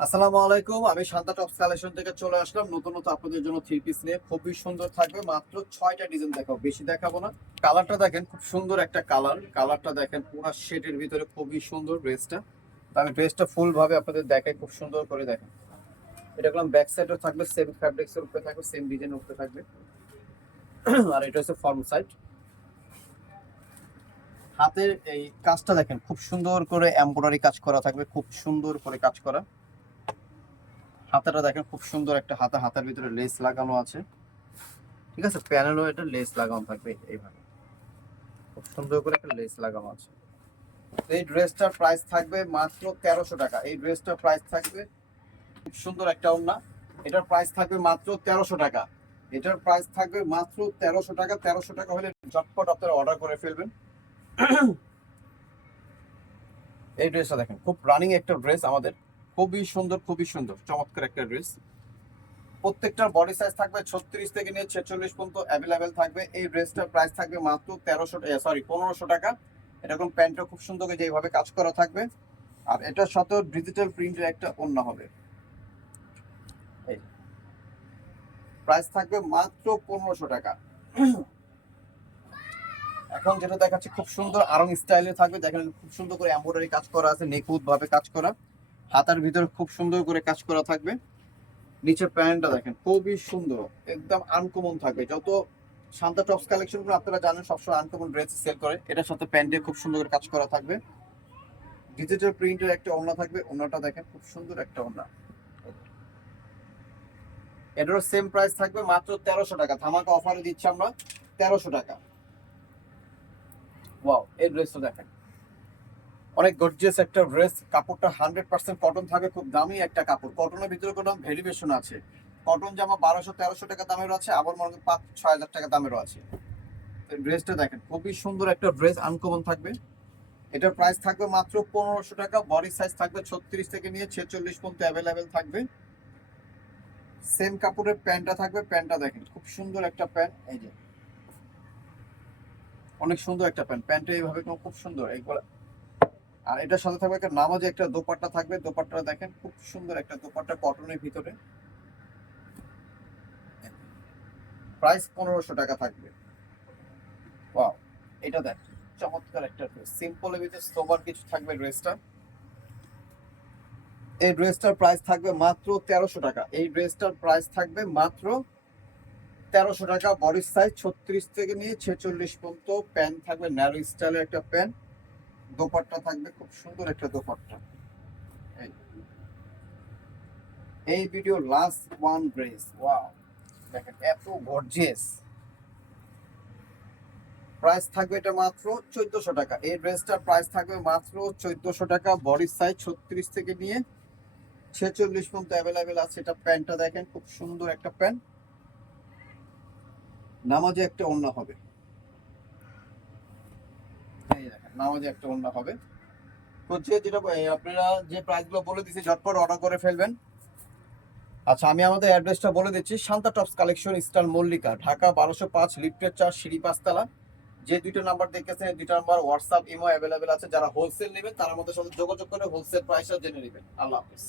আসসালামু আলাইকুম, আমি শান্তা টপস কালেকশন থেকে চলে আসলাম নতুন আপনাদের জন্য থ্রি পিস নিয়ে। খুবই সুন্দর থাকবে, মাত্র 6টা ডিজাইন দেখাবো, বেশি দেখাবো না। কালারটা দেখেন, খুব সুন্দর একটা কালারটা দেখেন, পুরো শেডের ভিতরে খুবই সুন্দর ড্রেসটা। আমি ড্রেসটা ফুল ভাবে আপনাদের দেখাই, খুব সুন্দর করে দেখেন। এটা করলাম ব্যাক সাইডও থাকবে, সেম ফ্যাব্রিক্স এর উপরে থাকবে, সেম ডিজাইনের উপরে থাকবে। আর এটা হচ্ছে ফর্ম সাইড। হাতের এই কাজটা দেখেন, খুব সুন্দর করে এমব্রয়ডারি কাজ করা থাকবে, খুব সুন্দর করে কাজ করা। হাতাটা দেখেন, খুব সুন্দর একটা হাতার ভিতরে লেস লাগানো আছে। ঠিক আছে, প্যানেলও এটা লেস লাগানো থাকবে এইভাবে, খুব সুন্দর করে একটা লেস লাগানো আছে। এই ড্রেসটার প্রাইস থাকবে মাত্র 1300 টাকা। এই ড্রেসটার প্রাইস থাকবে, খুব সুন্দর একটা ওড়না। এটার প্রাইস থাকবে মাত্র 1300 টাকা। এটার প্রাইস থাকবে মাত্র 1300 টাকা। 1300 টাকা হলে ঝটপট আপনারা অর্ডার করে ফেলবেন। এই ড্রেসটা দেখেন, খুব রানিং একটা ড্রেস আমাদের, খুবই সুন্দর চমৎকার একটা ড্রেস। প্রত্যেকটার বডি সাইজ থাকবে 36 থেকে নিয়ে 46 পর্যন্ত অ্যাভেলেবেল থাকবে। এই ড্রেসটার প্রাইস থাকবে মাত্র 1500 টাকা। এরকম প্যান্টটা খুব সুন্দর করে যেভাবে কাজ করা থাকবে। আর এটার সাথে ডিজিটাল প্রিন্টের একটা ওড়না হবে। এই প্রাইস থাকবে মাত্র 1500 টাকা। এখন যেটা দেখাচ্ছি, খুব সুন্দর আরং স্টাইলে থাকবে। দেখেন, খুব সুন্দর করে এমব্রয়ডারি কাজ করা আছে, নিখুঁত ভাবে কাজ করা। হাতার ভিতরে খুব সুন্দর করে কাজ করা থাকবে। নিচের প্যান্টটা দেখেন, খুবই সুন্দর, একদম আনকমন থাকবে। যত শান্তা টপস কালেকশন গুলো আপনারা জানেন সবসময় আনকমন ড্রেস সেল করে, এটার সাথে প্যান্টে খুব সুন্দর করে কাজ করা থাকবে। ডিজিটাল প্রিন্টের একটা ওড়না থাকবে, ওড়নাটা দেখেন, খুব সুন্দর একটা ওড়না। এটারও সেম প্রাইস থাকবে মাত্র 1300 টাকা। ধামাকা অফারে দিচ্ছি আমরা 1300 টাকা। ওয়াও, এই ড্রেসটা দেখেন, অনেক গর্জিয়াস একটা ড্রেস। কাপড়টা 100% কটন থাকবে, খুব দামি একটা কাপড়। কটনের ভিতরে কোনো ভেরিয়েশন আছে। কটন জামা 1200-1300 টাকা দামেরও আছে, আবার মনে করেন 5-6 হাজার টাকা দামেরও আছে। ড্রেসটা দেখেন, খুবই সুন্দর একটা ড্রেস, আনকমন থাকবে। এটার প্রাইস থাকবে মাত্র 1500 টাকা। বডি সাইজ থাকবে 36 থেকে নিয়ে 46 পর্যন্ত অ্যাভেলেবেল থাকবে। সেম কাপড়ের প্যান্টটা থাকবে, প্যান্টটা দেখেন, খুব সুন্দর একটা প্যান্ট। এই যে অনেক সুন্দর একটা প্যান্ট, প্যান্টটা এইভাবে খুব সুন্দর এইগুলো। আর এটার সাথে থাকবে একটা নামাজে একটা দোপাট্টা থাকবে। দোপাট্টাটা দেখেন, খুব সুন্দর একটা দোপাট্টা কটনের ভিতরে। প্রাইস 1500 টাকা থাকবে। ওয়াও, এটা দেখ, চমৎকার একটা ড্রেস, সিম্পলের ভিতরে সোবার কিছু থাকবে ড্রেসটা। এই ড্রেসটার প্রাইস থাকবে মাত্র 1300 টাকা। এই ড্রেসটার প্রাইস থাকবে মাত্র 1300 টাকা। বডি সাইজ 36 থেকে নিয়ে 46 পর্যন্ত। প্যান্ট থাকবে ন্যারো স্টাইলের একটা প্যান্ট। দোপাট্টা থাকবে খুব সুন্দর একটা দোপাট্টা। এই video last one dress. Wow, দেখেন এত গর্জিয়াস। প্রাইস থাকবে এটা মাত্র 1400 টাকা। এই ড্রেসটার প্রাইস থাকবে মাত্র 1400 টাকা। বডি সাইজ 36 থেকে নিয়ে 46 পর্যন্ত অ্যাভেলেবেল আছে। এটা প্যান্টটা দেখেন, খুব সুন্দর একটা প্যান্ট। নামাজে একটা ওড়না হবে। এই দেখেন, নামাজে একটা ওড়না হবে। তো যেটা আপনারা যে প্রাইস গুলো বলে দিচ্ছি, ঝটপট অর্ডার করে ফেলবেন। আচ্ছা, আমি আমাদের অ্যাড্রেসটা বলে দিচ্ছি। Shanta tops collection, star Mallika, Dhaka 1205, লিফটের 4, সিঁড়ি 5 তলা। যে দুইটা নাম্বার দেখতেছেন, এই দুইটা নাম্বার হোয়াটসঅ্যাপ ইমো অ্যাভেলেবেল আছে। যারা হোলসেল নেবেন তার মধ্যে সাথে যোগাযোগ করে হোলসেল প্রাইসটা জেনে নেবেন। আল্লাহ হাফিজ।